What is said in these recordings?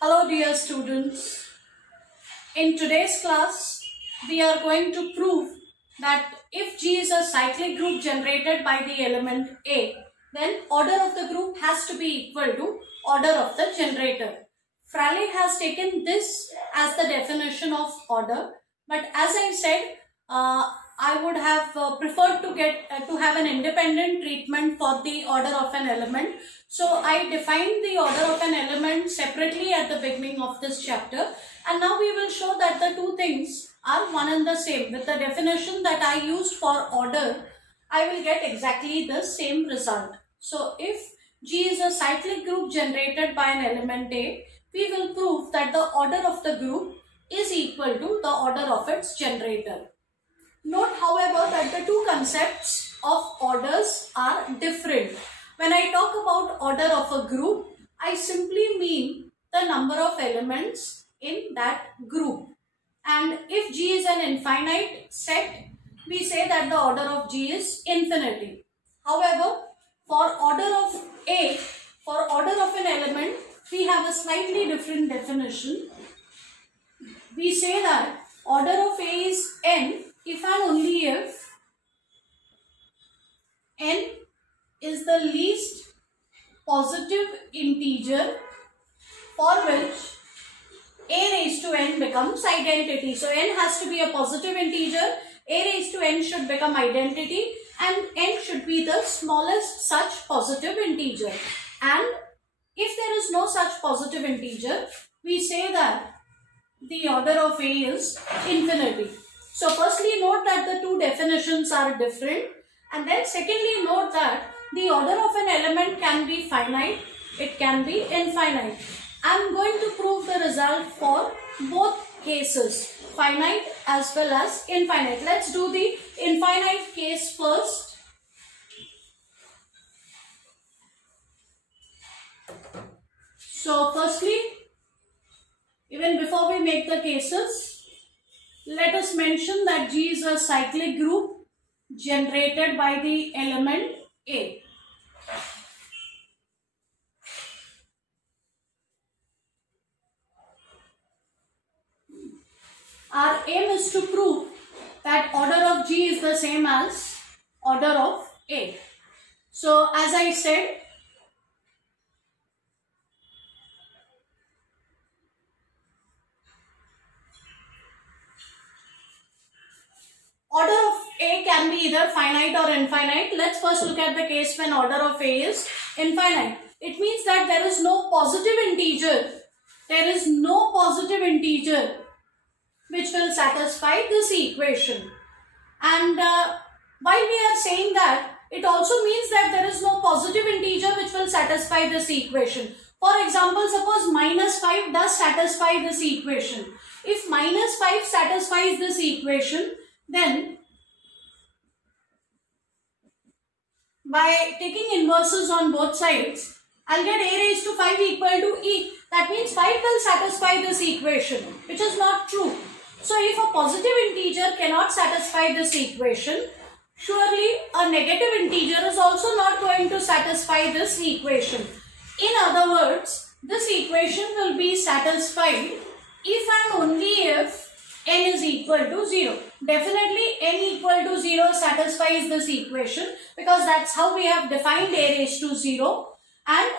Hello dear students, in today's class we are going to prove that if G is a cyclic group generated by the element A, then order of the group has to be equal to order of the generator. Fraley has taken this as the definition of order, but as I said, I would have preferred to have an independent treatment for the order of an element. So I defined the order of an element separately at the beginning of this chapter, and now we will show that the two things are one and the same. With the definition that I used for order, I will get exactly the same result. So if G is a cyclic group generated by an element A, we will prove that the order of the group is equal to the order of its generator. Note, however, that the two concepts of orders are different. When I talk about order of a group, I simply mean the number of elements in that group. And if G is an infinite set, we say that the order of G is infinity. However, for order of A, for order of an element, we have a slightly different definition. We say that order of A is n if and only if n is the least positive integer for which a raised to n becomes identity. So n has to be a positive integer, a raised to n should become identity, and n should be the smallest such positive integer. And if there is no such positive integer, we say that the order of A is infinity. So firstly note that the two definitions are different, and then secondly note that the order of an element can be finite, it can be infinite. I am going to prove the result for both cases, finite as well as infinite. Let's do the infinite case first. So firstly, even before we make the cases, let us mention that G is a cyclic group generated by the element A. Our aim is to prove that order of G is the same as order of A. So as I said, order of A can be either finite or infinite. Let's first look at the case when order of A is infinite. It means that there is no positive integer. There is no positive integer which will satisfy this equation. And while we are saying that, it also means that there is no positive integer which will satisfy this equation. For example, suppose minus 5 does satisfy this equation. If minus 5 satisfies this equation, then by taking inverses on both sides, I'll get a raised to 5 equal to e. That means 5 will satisfy this equation, which is not true. So if a positive integer cannot satisfy this equation, surely a negative integer is also not going to satisfy this equation. In other words, this equation will be satisfied if and only if n is equal to 0. Definitely n equal to 0 satisfies this equation, because that's how we have defined a raised to 0, and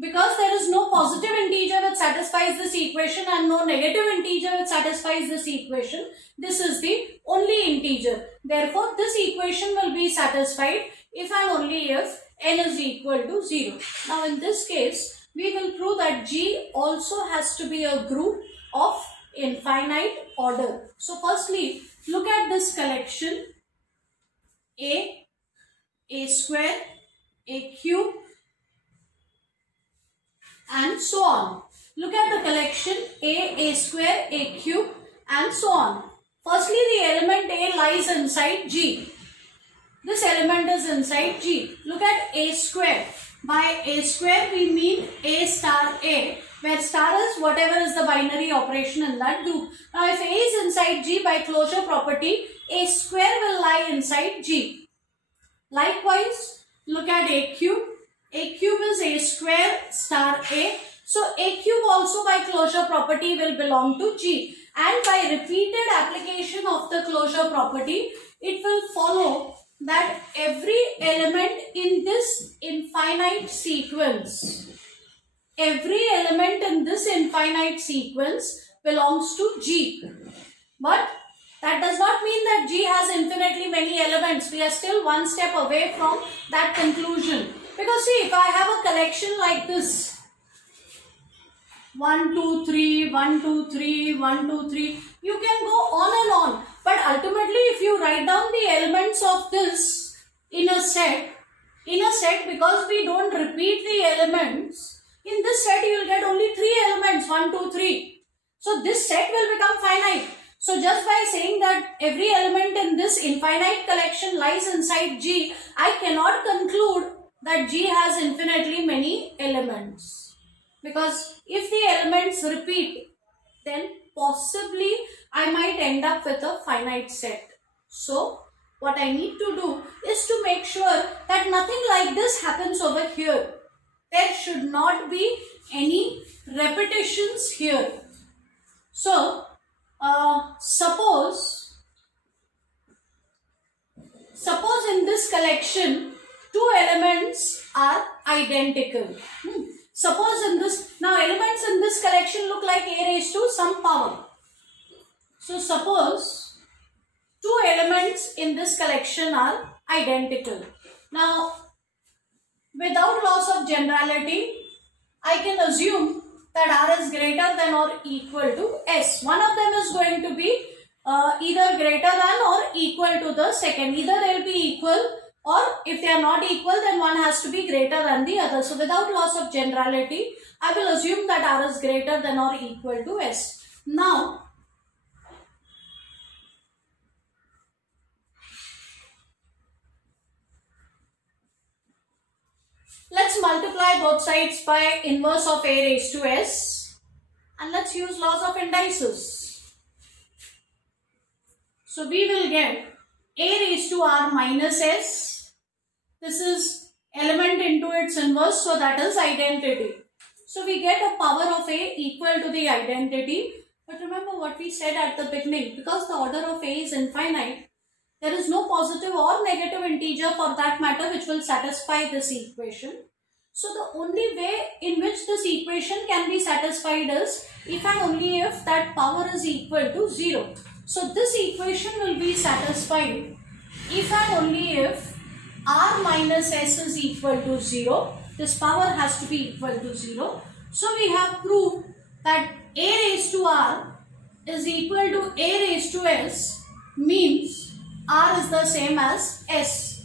because there is no positive integer which satisfies this equation and no negative integer which satisfies this equation, this is the only integer. Therefore, this equation will be satisfied if and only if n is equal to 0. Now in this case, we will prove that G also has to be a group of infinite order. So firstly, look at this collection: A square, A cube, and so on. Look at the collection A square, A cube, and so on. Firstly, the element A lies inside G. This element is inside G. Look at A square. By A square, we mean A star A, where star is whatever is the binary operation in that group. Now, if A is inside G, by closure property, A square will lie inside G. Likewise, look at A cube. A cube is A square star A. So A cube also by closure property will belong to G, and by repeated application of the closure property, it will follow that every element in this infinite sequence, belongs to G. But that does not mean that G has infinitely many elements. We are still one step away from that conclusion. Because see, if I have a collection like this, 1, 2, 3, 1, 2, 3, 1, 2, 3, you can go on and on. But ultimately, if you write down the elements of this in a set, because we don't repeat the elements, in this set you will get only 3 elements, 1, 2, 3. So this set will become finite. So just by saying that every element in this infinite collection lies inside G, I cannot conclude that G has infinitely many elements. Because if the elements repeat, then possibly I might end up with a finite set. So what I need to do is to make sure that nothing like this happens over here. There should not be any repetitions here. So suppose in this collection 2 elements are identical. Suppose in this, now elements in this collection look like a raised to some power. So suppose 2 elements in this collection are identical. Now without loss of generality, I can assume that R is greater than or equal to S. One of them is going to be either greater than or equal to the second. Either they will be equal, or if they are not equal, then one has to be greater than the other. So without loss of generality, I will assume that R is greater than or equal to S. Now, let's multiply both sides by inverse of A raised to S, and let's use laws of indices. So we will get A raised to R minus S. This is element into its inverse, so that is identity. So we get a power of A equal to the identity. But remember what we said at the beginning, because the order of A is infinite, there is no positive or negative integer for that matter which will satisfy this equation. So the only way in which this equation can be satisfied is if and only if that power is equal to 0. So this equation will be satisfied if and only if R minus S is equal to 0. This power has to be equal to 0. So we have proved that A raised to R is equal to A raised to S, means R is the same as S.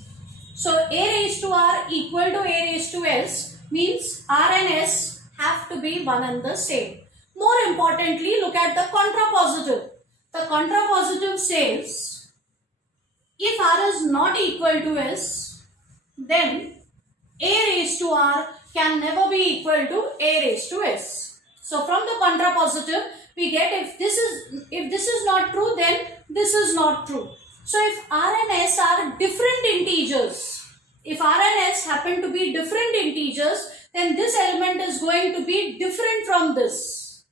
So A raised to R equal to A raised to S means R and S have to be one and the same. More importantly, look at the contrapositive. The contrapositive says if R is not equal to S, then A raised to R can never be equal to A raised to S. So from the contrapositive, we get if this is not true, then this is not true. So if R and S are different integers, if R and S happen to be different integers, then this element is going to be different from this.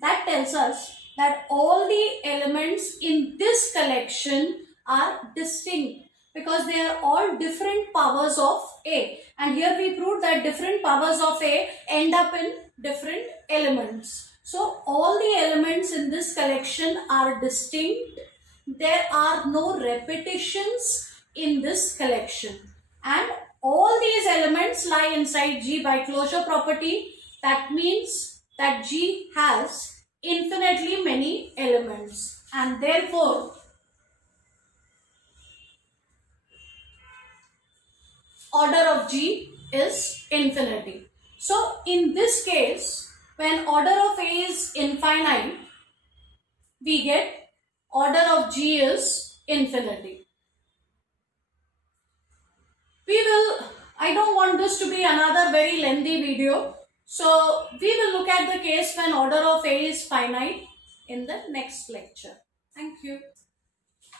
That tells us that all the elements in this collection are distinct, because they are all different powers of A. And here we proved that different powers of A end up in different elements. So all the elements in this collection are distinct. There are no repetitions in this collection. And all these elements lie inside G by closure property. That means that G has infinitely many elements. And therefore, order of G is infinity. So in this case, when order of A is infinite, we get order of G is infinity. I don't want this to be another very lengthy video. So we will look at the case when order of A is finite in the next lecture.